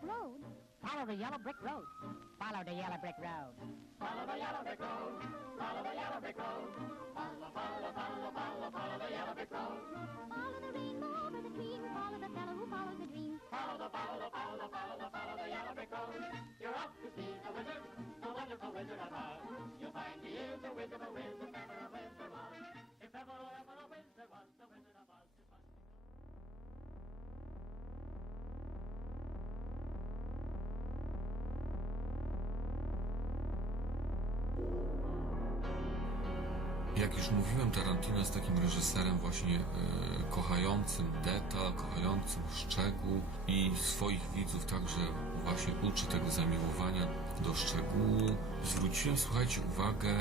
brick road. Follow the yellow brick road. Follow the yellow brick road. Follow the yellow brick road. Follow the yellow brick road. Follow, follow, follow, follow, follow the yellow brick road. Follow the rainbow over the dream. Follow the fellow who follows the dream. Follow the, follow the, follow the, follow the, follow the yellow brick road. You're off to see the wizard, the wonderful Wizard of Oz. You'll find he is a wizard, a wizard, if ever a wizard was. If ever a wizard was, the Wizard of Oz. Jak już mówiłem, Tarantino jest takim reżyserem właśnie kochającym detal, kochającym szczegół i swoich widzów także właśnie uczy tego zamiłowania do szczegółu. Zwróciłem, słuchajcie, uwagę,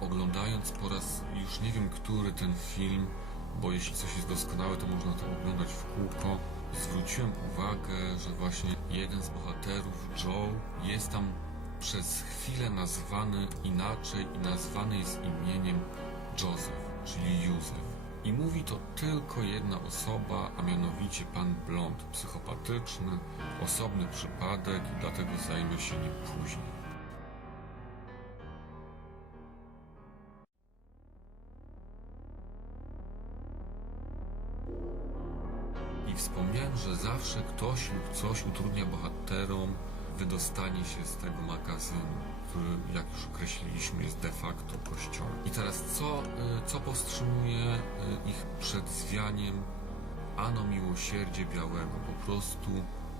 oglądając po raz już nie wiem który ten film, bo jeśli coś jest doskonałe, to można to oglądać w kółko. Zwróciłem uwagę, że właśnie jeden z bohaterów, Joe, jest tam przez chwilę nazwany inaczej i nazwany jest imieniem Joseph, czyli Józef. I mówi to tylko jedna osoba, a mianowicie pan Blond, psychopatyczny, osobny przypadek i dlatego zajmę się nim później. I wspomniałem, że zawsze ktoś lub coś utrudnia bohaterom wydostanie się z tego magazynu, który, jak już określiliśmy, jest de facto kościołem. I teraz co powstrzymuje ich przed zwianiem ano miłosierdzie białego? Po prostu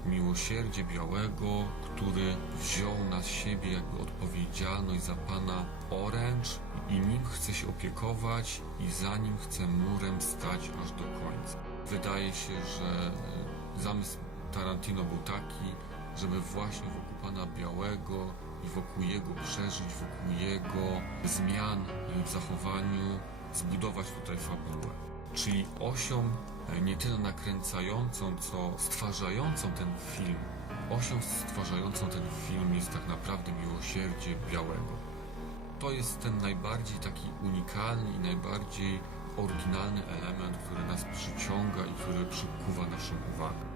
miłosierdzie białego, który wziął na siebie jakby odpowiedzialność za pana Orange i nim chce się opiekować i za nim chce murem stać aż do końca. Wydaje się, że zamysł Tarantino był taki, żeby właśnie wokół pana białego i wokół jego przeżyć, wokół jego zmian w zachowaniu zbudować tutaj fabułę. Czyli osią nie tyle nakręcającą, co stwarzającą ten film. Osią stwarzającą ten film jest tak naprawdę miłosierdzie białego. To jest ten najbardziej taki unikalny i najbardziej oryginalny element, który nas przyciąga i który przykuwa naszą uwagę.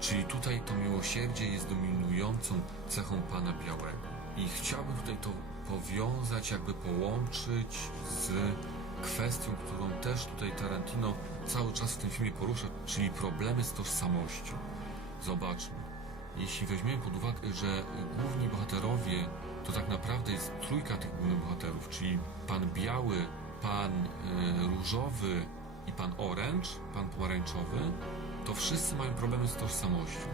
Czyli tutaj to miłosierdzie jest dominującą cechą pana białego. I chciałbym tutaj to powiązać, jakby połączyć z kwestią, którą też tutaj Tarantino cały czas w tym filmie porusza, czyli problemy z tożsamością. Zobaczmy. Jeśli weźmiemy pod uwagę, że główni bohaterowie to tak naprawdę jest trójka tych głównych bohaterów, czyli pan biały, pan różowy i pan orange, pan pomarańczowy, to wszyscy mają problemy z tożsamością.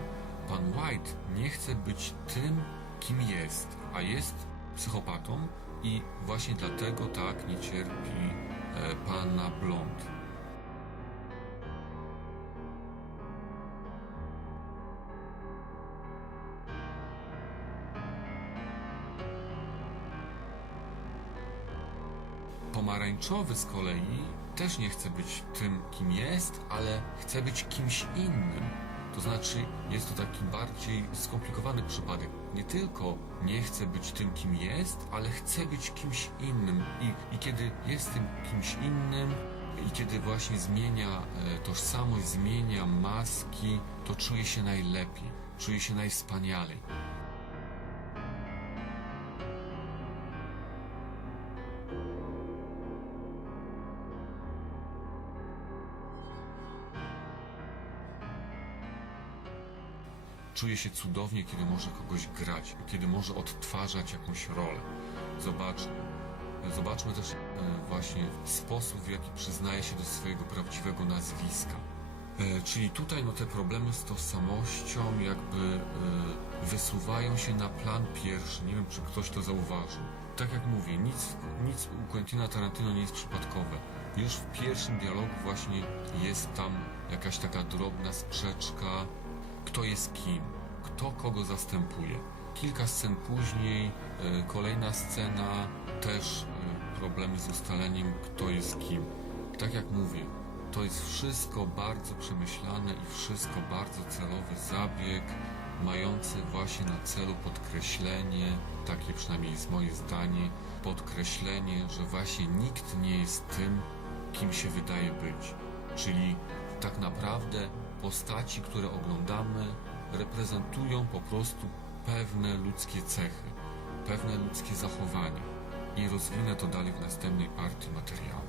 Pan White nie chce być tym, kim jest, a jest psychopatą i właśnie dlatego tak nie cierpi pana Blond. Pomarańczowy z kolei też nie chce być tym, kim jest, ale chce być kimś innym. To znaczy, jest to taki bardziej skomplikowany przypadek. Nie tylko nie chce być tym, kim jest, ale chce być kimś innym. I kiedy jest tym kimś innym i kiedy właśnie zmienia tożsamość, zmienia maski, to czuje się najlepiej, czuje się najwspanialej. Czuje się cudownie, kiedy może kogoś grać, kiedy może odtwarzać jakąś rolę. Zobaczmy też właśnie sposób, w jaki przyznaje się do swojego prawdziwego nazwiska. Czyli tutaj te problemy z tożsamością jakby wysuwają się na plan pierwszy. Nie wiem, czy ktoś to zauważył. Tak jak mówię, nic u Quentina Tarantino nie jest przypadkowe. Już w pierwszym dialogu właśnie jest tam jakaś taka drobna sprzeczka, kto jest kim, kto kogo zastępuje. Kilka scen później, kolejna scena, też problemy z ustaleniem, kto jest kim. Tak jak mówię, To jest wszystko bardzo przemyślane i wszystko bardzo celowy zabieg, mający właśnie na celu podkreślenie, takie przynajmniej jest moje zdanie, podkreślenie, że właśnie nikt nie jest tym, kim się wydaje być. Czyli tak naprawdę postaci, które oglądamy, reprezentują po prostu pewne ludzkie cechy, pewne ludzkie zachowania. I rozwinę to dalej w następnej partii materiału.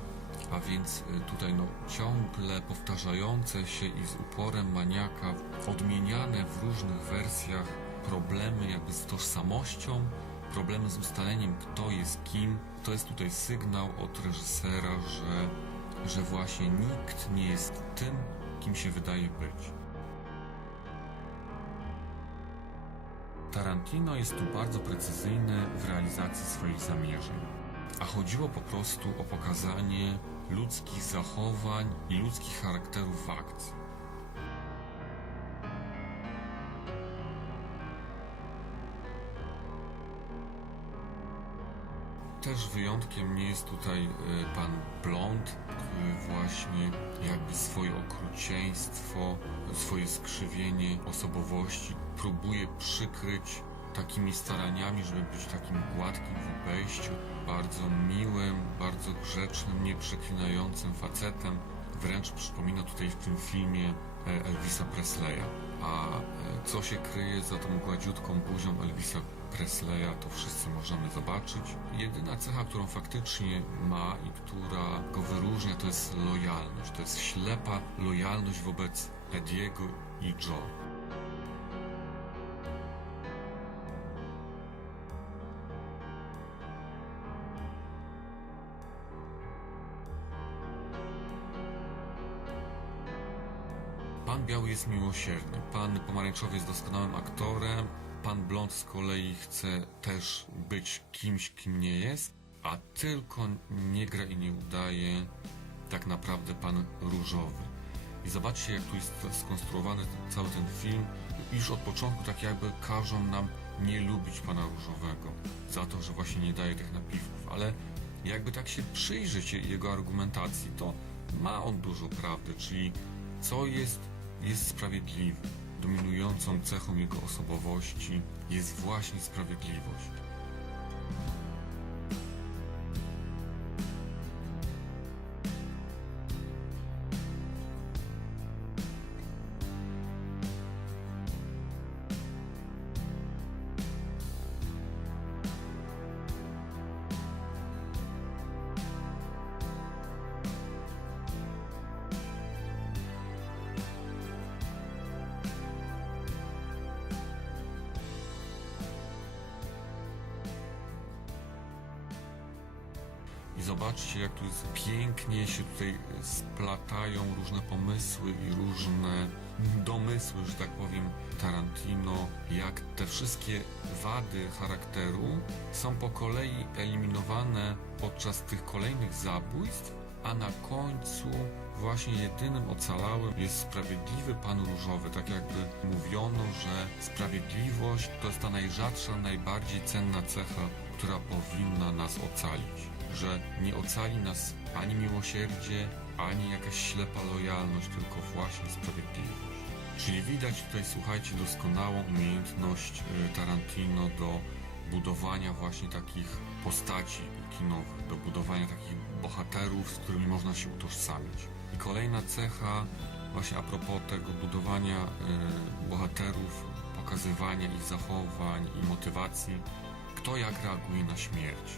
A więc tutaj ciągle powtarzające się i z uporem maniaka odmieniane w różnych wersjach problemy jakby z tożsamością, problemy z ustaleniem, kto jest kim. To jest tutaj sygnał od reżysera, że właśnie nikt nie jest tym, kim się wydaje być. Tarantino jest tu bardzo precyzyjny w realizacji swoich zamierzeń, a chodziło po prostu o pokazanie ludzkich zachowań i ludzkich charakterów w akcji. Też wyjątkiem nie jest tutaj pan Blond, który właśnie jakby swoje okrucieństwo, swoje skrzywienie osobowości próbuje przykryć takimi staraniami, żeby być takim gładkim w obejściu, bardzo miłym, bardzo grzecznym, nieprzeklinającym facetem. Wręcz przypomina tutaj w tym filmie Elvisa Presleya. A co się kryje za tą gładziutką buzią Elvisa Presleya, to wszyscy możemy zobaczyć. Jedyna cecha, którą faktycznie ma i która go wyróżnia, to jest lojalność. To jest ślepa lojalność wobec Ediego i Joe. Pan Biały jest miłosierny, pan Pomarańczowy jest doskonałym aktorem, pan Blond z kolei chce też być kimś, kim nie jest, a tylko nie gra i nie udaje tak naprawdę pan Różowy. I zobaczcie, jak tu jest skonstruowany cały ten film. Już od początku tak jakby każą nam nie lubić pana Różowego za to, że właśnie nie daje tych napiwków, ale jakby tak się przyjrzeć jego argumentacji, to ma on dużo prawdy, czyli co jest sprawiedliwe. Dominującą cechą jego osobowości jest właśnie sprawiedliwość. I zobaczcie, jak tu jest pięknie się tutaj splatają różne pomysły i różne domysły, że tak powiem, Tarantino, jak te wszystkie wady charakteru są po kolei eliminowane podczas tych kolejnych zabójstw, a na końcu właśnie jedynym ocalałym jest sprawiedliwy pan Różowy. Tak jakby mówiono, że sprawiedliwość to jest ta najrzadsza, najbardziej cenna cecha, która powinna nas ocalić. Że nie ocali nas ani miłosierdzie, ani jakaś ślepa lojalność, tylko właśnie sprawiedliwość. Czyli widać tutaj, słuchajcie, doskonałą umiejętność Tarantino do budowania właśnie takich postaci kinowych, do budowania takich bohaterów, z którymi można się utożsamić. I kolejna cecha, właśnie a propos tego budowania bohaterów, pokazywania ich zachowań i motywacji, kto jak reaguje na śmierć.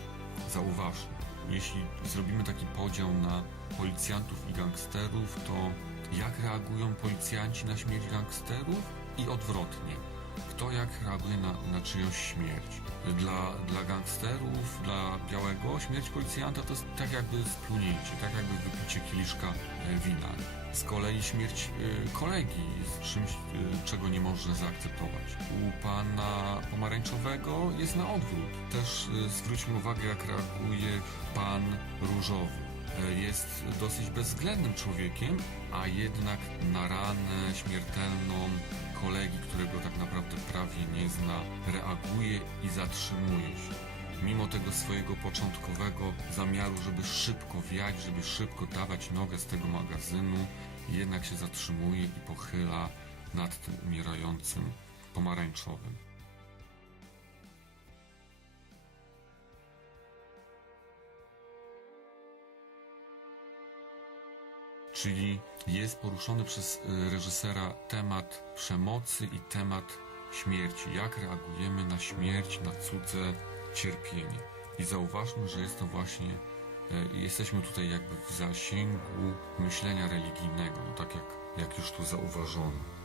Zauważmy, jeśli zrobimy taki podział na policjantów i gangsterów, to jak reagują policjanci na śmierć gangsterów i odwrotnie. Kto jak reaguje na czyjąś śmierć. Dla gangsterów, dla Białego śmierć policjanta to jest tak jakby splunięcie, tak jakby wypicie kieliszka wina. Z kolei śmierć kolegi jest czymś, czego nie można zaakceptować. U pana Pomarańczowego jest na odwrót. Też zwróćmy uwagę, jak reaguje pan Różowy. Jest dosyć bezwzględnym człowiekiem, a jednak na ranę śmiertelną kolegi, którego tak naprawdę prawie nie zna, reaguje i zatrzymuje się. mimo tego swojego początkowego zamiaru, żeby szybko wiać, żeby szybko dawać nogę z tego magazynu, jednak się zatrzymuje i pochyla nad tym umierającym pomarańczowym. Czyli jest poruszony przez reżysera temat przemocy i temat śmierci. Jak reagujemy na śmierć, na cudze cierpienie. I zauważmy, że jest to właśnie, jesteśmy tutaj jakby w zasięgu myślenia religijnego, no tak jak już tu zauważono.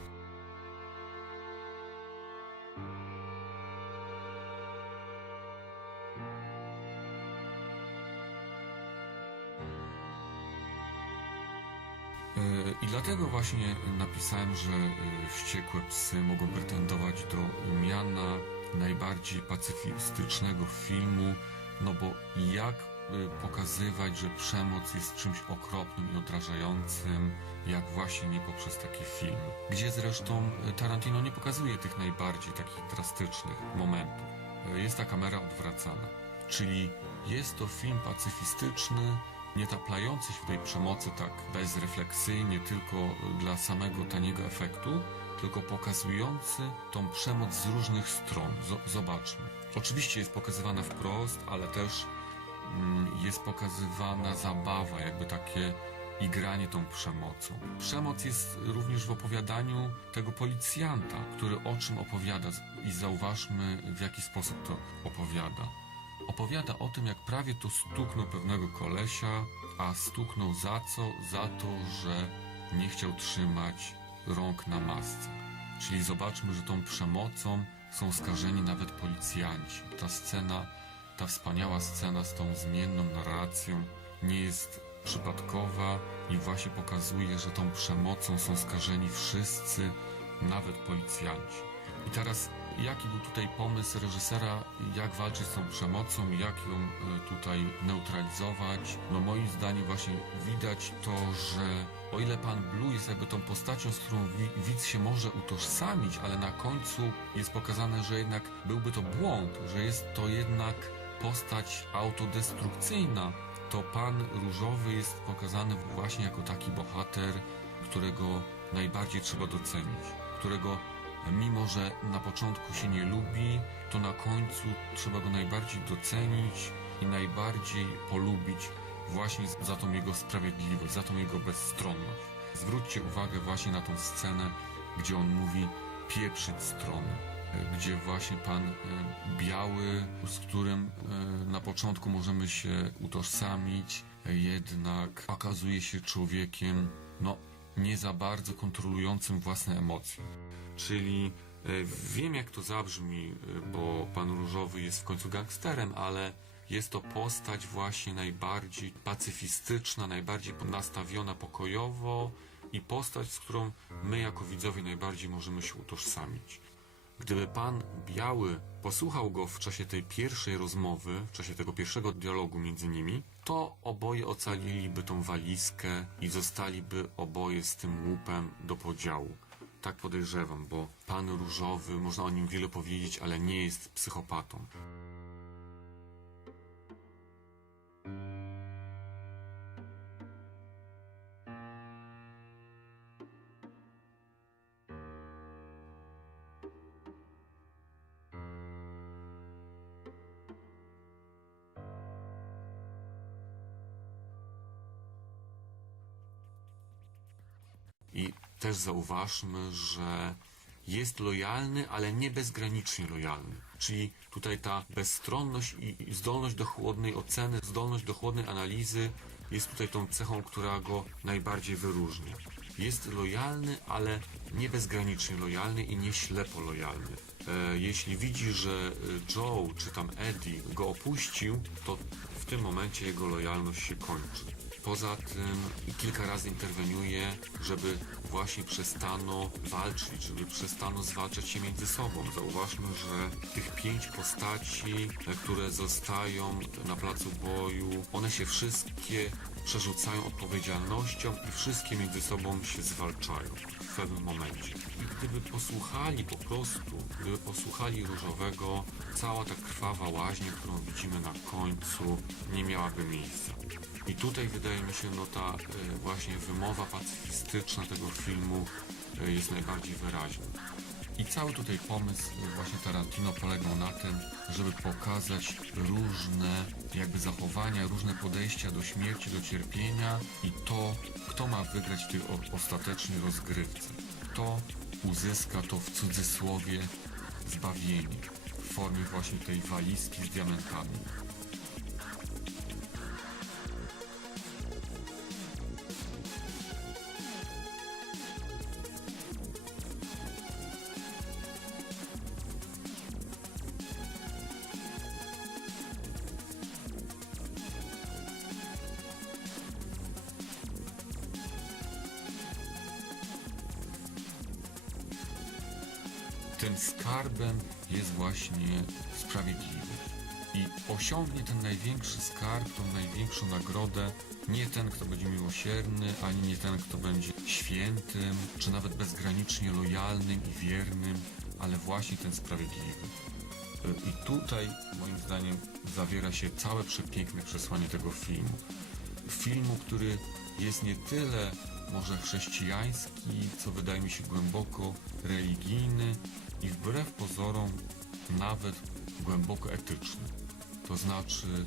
I dlatego właśnie napisałem, że Wściekłe psy mogą pretendować do miana najbardziej pacyfistycznego filmu, no bo jak pokazywać, że przemoc jest czymś okropnym i odrażającym, jak właśnie nie poprzez takie filmy. Gdzie zresztą Tarantino nie pokazuje tych najbardziej takich drastycznych momentów. Jest ta kamera odwracana. Czyli jest to film pacyfistyczny, nie taplający się tej przemocy tak bezrefleksyjnie, tylko dla samego taniego efektu, tylko pokazujący tą przemoc z różnych stron. Zobaczmy. Oczywiście jest pokazywana wprost, ale też jest pokazywana zabawa, jakby takie igranie tą przemocą. Przemoc jest również w opowiadaniu tego policjanta, który o czym opowiada i zauważmy, w jaki sposób to opowiada. Opowiada o tym, jak prawie to stuknął pewnego kolesia, a stuknął za co? Za to, że nie chciał trzymać rąk na masce. Czyli zobaczmy, że tą przemocą są skażeni nawet policjanci. Ta scena, ta wspaniała scena z tą zmienną narracją nie jest przypadkowa i właśnie pokazuje, że tą przemocą są skażeni wszyscy, nawet policjanci. I teraz jaki był tutaj pomysł reżysera, jak walczyć z tą przemocą, jak ją tutaj neutralizować? No moim zdaniem właśnie widać to, że o ile pan Blue jest jakby tą postacią, z którą widz się może utożsamić, ale na końcu jest pokazane, że jednak byłby to błąd, że jest to jednak postać autodestrukcyjna, to pan Różowy jest pokazany właśnie jako taki bohater, którego najbardziej trzeba docenić, którego mimo że na początku się nie lubi, to na końcu trzeba go najbardziej docenić i najbardziej polubić właśnie za tą jego sprawiedliwość, za tą jego bezstronność. Zwróćcie uwagę właśnie na tą scenę, gdzie on mówi pieprzyć stronę, gdzie właśnie pan Biały, z którym na początku możemy się utożsamić, jednak okazuje się człowiekiem, no, nie za bardzo kontrolującym własne emocje. Czyli wiem, jak to zabrzmi, bo pan Różowy jest w końcu gangsterem, ale jest to postać właśnie najbardziej pacyfistyczna, najbardziej nastawiona pokojowo i postać, z którą my jako widzowie najbardziej możemy się utożsamić. Gdyby pan Biały posłuchał go w czasie tej pierwszej rozmowy, w czasie tego pierwszego dialogu między nimi, to oboje ocaliliby tą walizkę i zostaliby oboje z tym łupem do podziału. Tak podejrzewam, bo pan Różowy, można o nim wiele powiedzieć, ale nie jest psychopatą. I też zauważmy, że jest lojalny, ale nie bezgranicznie lojalny. Czyli tutaj ta bezstronność i zdolność do chłodnej oceny, zdolność do chłodnej analizy jest tutaj tą cechą, która go najbardziej wyróżnia. Jest lojalny, ale nie bezgranicznie lojalny i nie ślepo lojalny. Jeśli widzi, że Joe czy tam Eddie go opuścił, to w tym momencie jego lojalność się kończy. Poza tym kilka razy interweniuje, żeby właśnie przestano walczyć, żeby przestano zwalczać się między sobą. Zauważmy, że tych 5 postaci, które zostają na placu boju, one się wszystkie przerzucają odpowiedzialnością i wszystkie między sobą się zwalczają w pewnym momencie. I gdyby posłuchali po prostu, gdyby posłuchali Różowego, cała ta krwawa łaźnia, którą widzimy na końcu, nie miałaby miejsca. I tutaj wydaje mi się, no ta właśnie wymowa pacyfistyczna tego filmu jest najbardziej wyraźna. I cały tutaj pomysł właśnie Tarantino polegał na tym, żeby pokazać różne jakby zachowania, różne podejścia do śmierci, do cierpienia i to, kto ma wygrać w tej ostatecznej rozgrywce. Kto uzyska to w cudzysłowie zbawienie w formie właśnie tej walizki z diamentami. Tym skarbem jest właśnie sprawiedliwość. I osiągnie ten największy skarb, tą największą nagrodę nie ten, kto będzie miłosierny, ani nie ten, kto będzie świętym, czy nawet bezgranicznie lojalnym i wiernym, ale właśnie ten sprawiedliwy. I tutaj, moim zdaniem, zawiera się całe przepiękne przesłanie tego filmu. Filmu, który jest nie tyle może chrześcijański, co wydaje mi się głęboko religijny i wbrew pozorom nawet głęboko etyczny. To znaczy,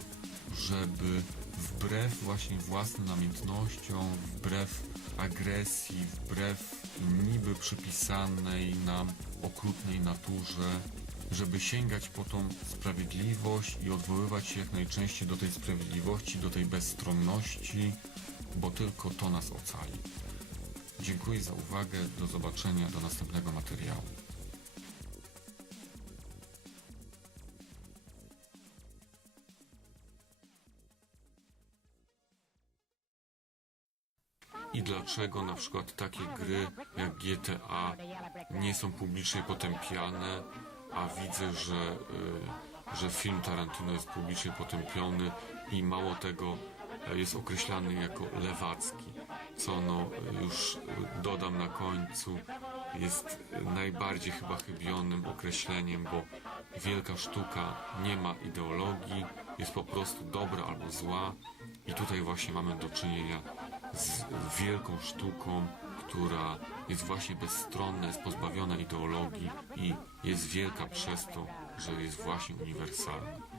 żeby wbrew właśnie własnym namiętnościom, wbrew agresji, wbrew niby przypisanej nam okrutnej naturze, żeby sięgać po tą sprawiedliwość i odwoływać się jak najczęściej do tej sprawiedliwości, do tej bezstronności, bo tylko to nas ocali. Dziękuję za uwagę, do zobaczenia, do następnego materiału. I dlaczego na przykład takie gry jak GTA nie są publicznie potępiane, a widzę, że film Tarantino jest publicznie potępiony i mało tego jest określany jako lewacki, co no już dodam na końcu jest najbardziej chyba chybionym określeniem, bo wielka sztuka nie ma ideologii, jest po prostu dobra albo zła i tutaj właśnie mamy do czynienia z wielką sztuką, która jest właśnie bezstronna, jest pozbawiona ideologii i jest wielka przez to, że jest właśnie uniwersalna.